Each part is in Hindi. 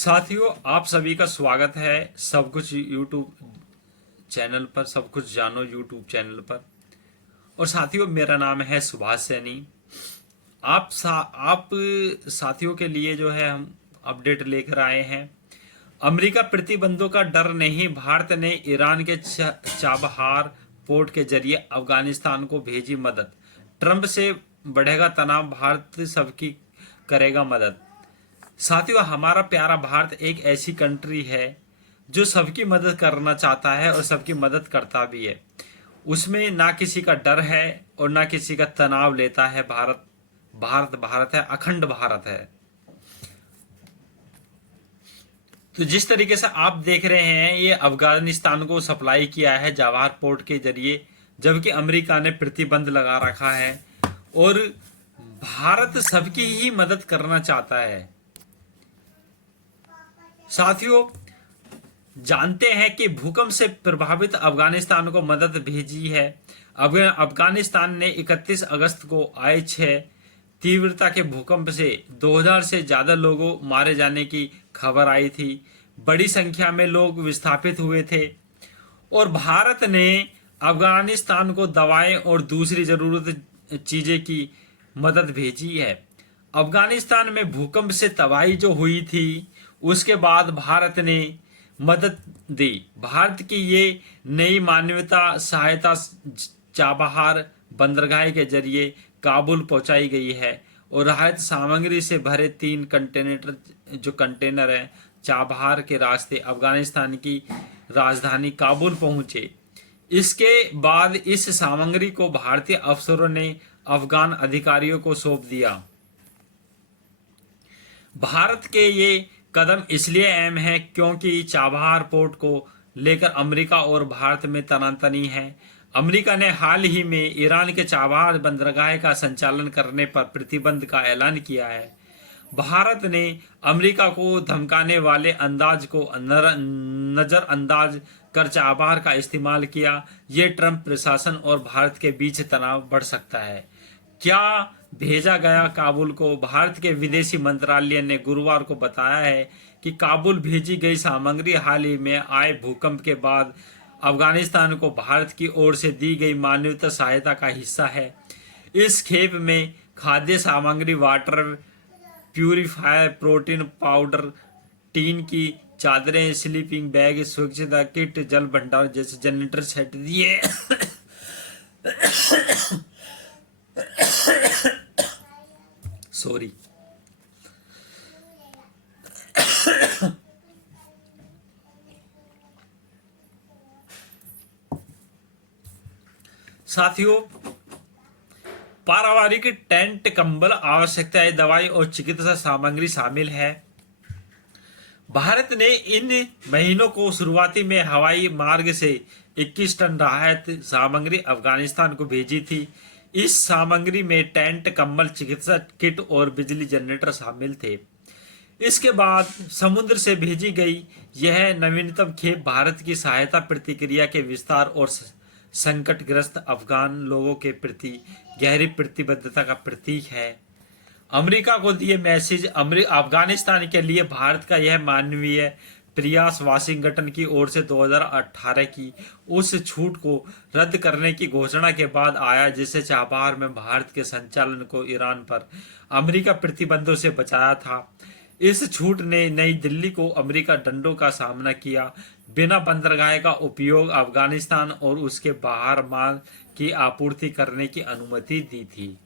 साथियों, आप सभी का स्वागत है सब कुछ यूट्यूब चैनल पर। सब कुछ जानो यूट्यूब चैनल पर। और साथियों, मेरा नाम है सुभाष सैनी। आप साथियों के लिए जो है हम अपडेट लेकर आए हैं। अमेरिका प्रतिबंधों का डर नहीं, भारत ने ईरान के चाबहार पोर्ट के जरिए अफगानिस्तान को भेजी मदद। ट्रंप से बढ़ेगा तनाव, भारत सबकी करेगा मदद। साथियों, हमारा प्यारा भारत एक ऐसी कंट्री है जो सबकी मदद करना चाहता है और सबकी मदद करता भी है। उसमें ना किसी का डर है और ना किसी का तनाव लेता है। भारत भारत भारत है, अखंड भारत है। तो जिस तरीके से आप देख रहे हैं, ये अफगानिस्तान को सप्लाई किया है जवाहर पोर्ट के जरिए, जबकि अमेरिका ने प्रतिबंध लगा रखा है और भारत सबकी ही मदद करना चाहता है। साथियों, जानते हैं कि भूकंप से प्रभावित अफगानिस्तान को मदद भेजी है। अफगानिस्तान ने 31 अगस्त को आए 6 तीव्रता के भूकंप से 2000 से ज्यादा लोगों मारे जाने की खबर आई थी। बड़ी संख्या में लोग विस्थापित हुए थे और भारत ने अफगानिस्तान को दवाएं और दूसरी जरूरत चीजें की मदद भेजी है। अफगानिस्तान में भूकंप से तबाही जो हुई थी, उसके बाद भारत ने मदद दी। भारत की ये नई मानवता सहायता चाबहार बंदरगाह के जरिए काबुल पहुंचाई गई है और राहत सामग्री से भरे 3 कंटेनर हैं चाबहार के रास्ते अफगानिस्तान की राजधानी काबुल पहुंचे। इसके बाद इस सामग्री को भारतीय अफसरों ने अफगान अधिकारियों को सौंप दिया। भारत के ये कदम इसलिए अहम है क्योंकि चाबहार पोर्ट को लेकर अमेरिका और भारत में तनातनी है। अमेरिका ने हाल ही में ईरान के चाबहार बंदरगाह का संचालन करने पर प्रतिबंध का ऐलान किया है। भारत ने अमेरिका को धमकाने वाले अंदाज को नजरअंदाज कर चाबहार का इस्तेमाल किया। ये ट्रंप प्रशासन और भारत के बीच तनाव बढ़ सकता है। क्या भेजा गया काबुल को? भारत के विदेशी मंत्रालय ने गुरुवार को बताया है कि काबुल भेजी गई सामग्री हाल ही में आए भूकंप के बाद अफगानिस्तान को भारत की ओर से दी गई मानवीय सहायता का हिस्सा है। इस खेप में खाद्य सामग्री, water purifier, protein powder, tin की चादरें, स्लीपिंग बैग, स्वच्छता किट, जल भंडार जैसे जनरेटर सेट दिए। सॉरी। साथियों, पारिवारिक टेंट, कंबल, आवश्यकताएं, दवाई और चिकित्सा सामग्री शामिल है। भारत ने इन महीनों को शुरुआती में हवाई मार्ग से 21 टन राहत सामग्री अफगानिस्तान को भेजी थी। इस सामग्री में टेंट, कंबल, चिकित्सा किट और बिजली जनरेटर शामिल थे। इसके बाद समुद्र से भेजी गई यह नवीनतम खेप भारत की सहायता प्रतिक्रिया के विस्तार और संकटग्रस्त अफगान लोगों के प्रति गहरी प्रतिबद्धता का प्रतीक है। अमेरिका को दिए मैसेज। अफगानिस्तान के लिए भारत का यह मानवीय प्रयास वाशिंगटन की ओर से 2018 की उस छूट को रद्द करने की घोषणा के बाद आया जिसे चाबहार में भारत के संचालन को ईरान पर अमेरिका प्रतिबंधों से बचाया था। इस छूट ने नई दिल्ली को अमेरिका दंडों का सामना किया बिना बंदरगाह का उपयोग अफगानिस्तान और उसके बाहर माल की आपूर्ति करने की अनुमति दी थी।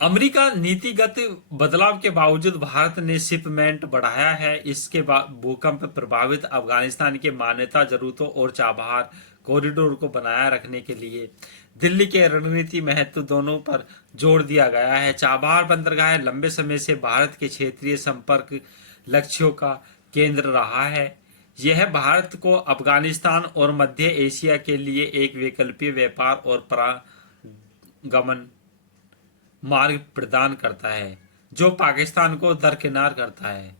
अमेरिका नीतिगत बदलाव के बावजूद भारत ने शिपमेंट बढ़ाया है। इसके भूकंप प्रभावित अफगानिस्तान की मान्यता जरूरतों और चाबहार कॉरिडोर को बनाए रखने के लिए दिल्ली के रणनीति महत्व दोनों पर जोर दिया गया है। चाबहार बंदरगाह लंबे समय से भारत के क्षेत्रीय संपर्क लक्ष्यों का केंद्र रहा है। यह भारत को अफगानिस्तान और मध्य एशिया के लिए एक वैकल्पिक व्यापार और परागमन मार्ग प्रदान करता है जो पाकिस्तान को दरकिनार करता है।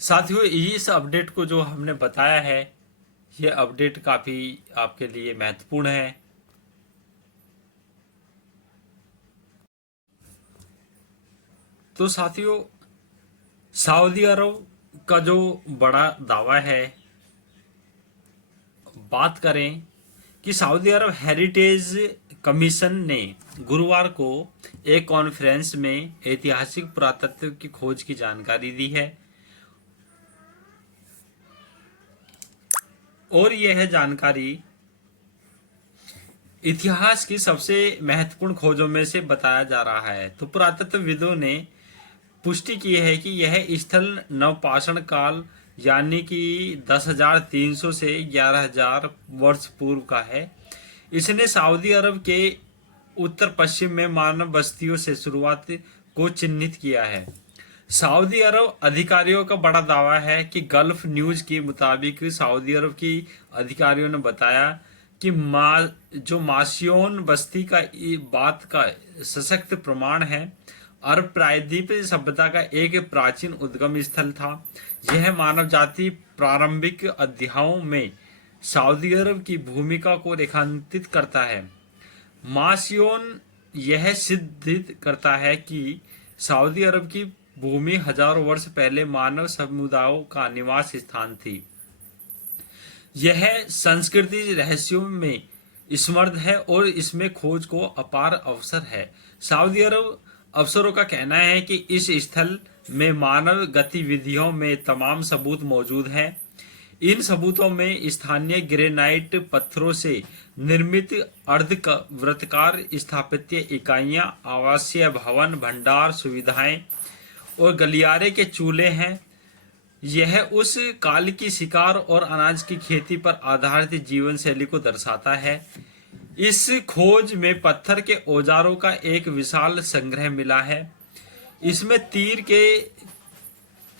साथियों, इस अपडेट को जो हमने बताया है, ये अपडेट काफ़ी आपके लिए महत्वपूर्ण है। तो साथियों, सऊदी अरब का जो बड़ा दावा है, बात करें कि सऊदी अरब हेरिटेज कमीशन ने गुरुवार को एक कॉन्फ्रेंस में ऐतिहासिक पुरातत्व की खोज की जानकारी दी है और यह जानकारी इतिहास की सबसे महत्वपूर्ण खोजों में से बताया जा रहा है। तो पुरातत्वविदों ने पुष्टि की है कि यह स्थल नवपाषाण काल यानी कि 10,300 से 11,000 वर्ष पूर्व का है। इसने सऊदी अरब के उत्तर पश्चिम में मानव बस्तियों से शुरुआत को चिन्हित किया है। सऊदी अरब अधिकारियों का बड़ा दावा है कि गल्फ न्यूज के मुताबिक सऊदी अरब की अधिकारियों ने बताया कि जो मासियोन बस्ती का बात का सशक्त प्रमाण है। अरब प्रायद्वीप सभ्यता का एक प्राचीन उद्गम स्थल था। यह मानव जाति प्रारंभिक अध्यायों में सऊदी अरब की भूमिका को रेखांकित करता है। मासियोन यह सिद्ध करता है कि सऊदी अरब की भूमि हजारों वर्ष पहले मानव समुदायों का निवास स्थान थी। यह संस्कृति रहस्यों में समृद्ध है और इसमें खोज को अपार अवसर है। सऊदी अरब अफसरों का कहना है कि इस स्थल में मानव गतिविधियों में तमाम सबूत मौजूद हैं। इन सबूतों में स्थानीय ग्रेनाइट पत्थरों से निर्मित अर्धवृत्ताकार स्थापत्य इकाइयां, आवासीय भवन, भंडार सुविधाएं और गलियारे के चूल्हे हैं। यह उस काल की शिकार और अनाज की खेती पर आधारित जीवन शैली को दर्शाता है। इस खोज में पत्थर के औजारों का एक विशाल संग्रह मिला है। इसमें तीर के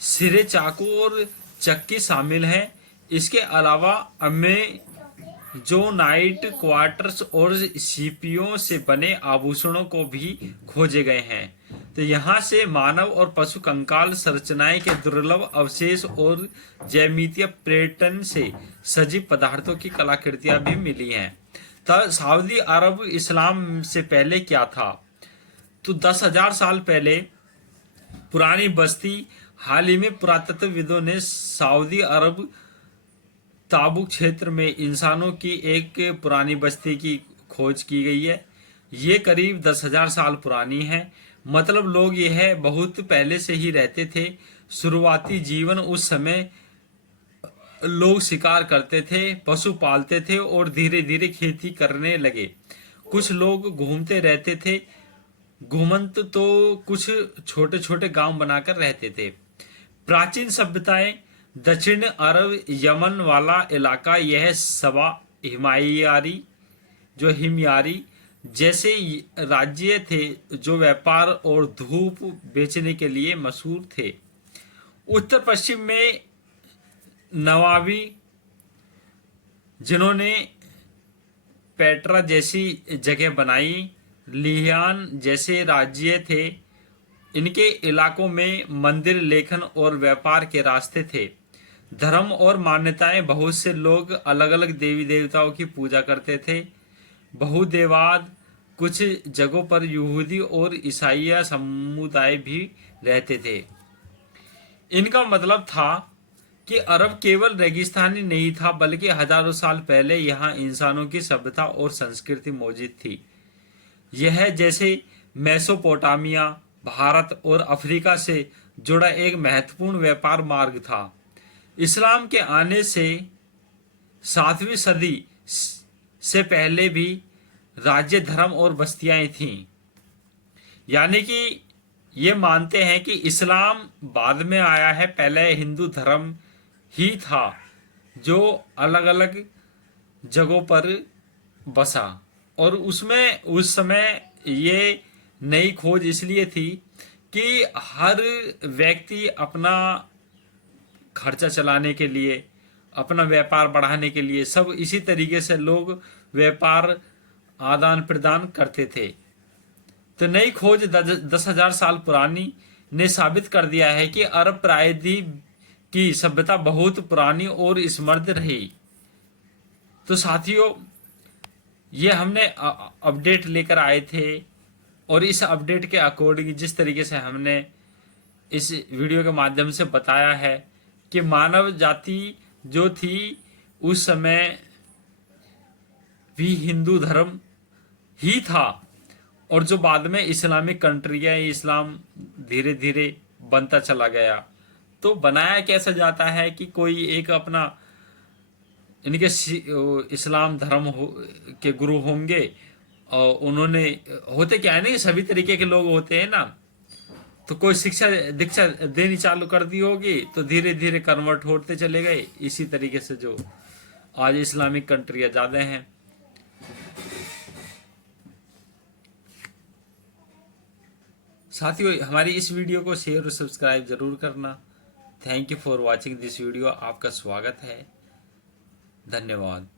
सिरे, चाकू और चक्की शामिल हैं। इसके अलावा अमेजोनाइट क्वार्ट्स और सीपियों से बने आभूषणों को भी खोजे गए हैं। तो यहाँ से मानव और पशु कंकाल संरचनाएं के दुर्लभ अवशेष और ज्यामितीय पैटर्न से सजीव पदार्थों की कलाकृतियां भी मिली हैं। तो सऊदी अरब इस्लाम से पहले क्या था? तो 10,000 साल पहले पुरानी बस्ती। हाल ही में पुरातत्वविदों ने सऊदी अरब ताबुक क्षेत्र में इंसानों की एक पुरानी बस्ती की खोज की गई है। ये करीब 10,000 साल पुरानी है। मतलब लोग यह बहुत पहले से ही रहते थे। शुरुआती जीवन उस समय लोग शिकार करते थे, पशु पालते थे और धीरे धीरे खेती करने लगे। कुछ लोग घूमते रहते थे, घूमंत तो कुछ छोटे छोटे गांव बनाकर रहते थे। प्राचीन सभ्यताएं दक्षिण अरब, यमन वाला इलाका, यह सबा, हिमयारी जैसे राज्य थे जो व्यापार और धूप बेचने के लिए मशहूर थे। उत्तर पश्चिम में नवाबी, जिन्होंने पेट्रा जैसी जगह बनाई, लिहान जैसे राज्य थे। इनके इलाकों में मंदिर, लेखन और व्यापार के रास्ते थे। धर्म और मान्यताएं, बहुत से लोग अलग अलग देवी देवताओं की पूजा करते थे। बहुदेवाद, कुछ जगहों पर यहूदी और ईसाई समुदाय भी रहते थे। इनका मतलब था कि अरब केवल रेगिस्तानी नहीं था, बल्कि हजारों साल पहले यहाँ इंसानों की सभ्यता और संस्कृति मौजूद थी। यह जैसे मेसोपोटामिया, भारत और अफ्रीका से जुड़ा एक महत्वपूर्ण व्यापार मार्ग था। इस्लाम के आने से 7वीं सदी से पहले भी राज्य, धर्म और बस्तियां थीं। यानी कि ये मानते हैं कि इस्लाम बाद में आया है, पहले हिंदू धर्म ही था जो अलग अलग जगहों पर बसा। और उसमें उस समय ये नई खोज इसलिए थी कि हर व्यक्ति अपना खर्चा चलाने के लिए, अपना व्यापार बढ़ाने के लिए, सब इसी तरीके से लोग व्यापार आदान प्रदान करते थे। तो नई खोज 10,000 साल पुरानी ने साबित कर दिया है कि अरब प्रायद्वीप की सभ्यता बहुत पुरानी और समृद्ध रही। तो साथियों, ये हमने अपडेट लेकर आए थे और इस अपडेट के अकॉर्डिंग जिस तरीके से हमने इस वीडियो के माध्यम से बताया है कि मानव जाति जो थी उस समय भी हिंदू धर्म ही था, और जो बाद में इस्लामिक कंट्री है, इस्लाम धीरे धीरे बनता चला गया। तो बनाया कैसा जाता है कि कोई एक अपना इनके इस्लाम धर्म के गुरु होंगे, और उन्होंने होते क्या है ना, सभी तरीके के लोग होते हैं ना, तो कोई शिक्षा दीक्षा देनी चालू कर दी होगी, तो धीरे धीरे कन्वर्ट होते चले गए। इसी तरीके से जो आज इस्लामिक कंट्रियां ज्यादा हैं। साथियों, हमारी इस वीडियो को शेयर और सब्सक्राइब जरूर करना। Thank you for watching this video. आपका स्वागत है। धन्यवाद।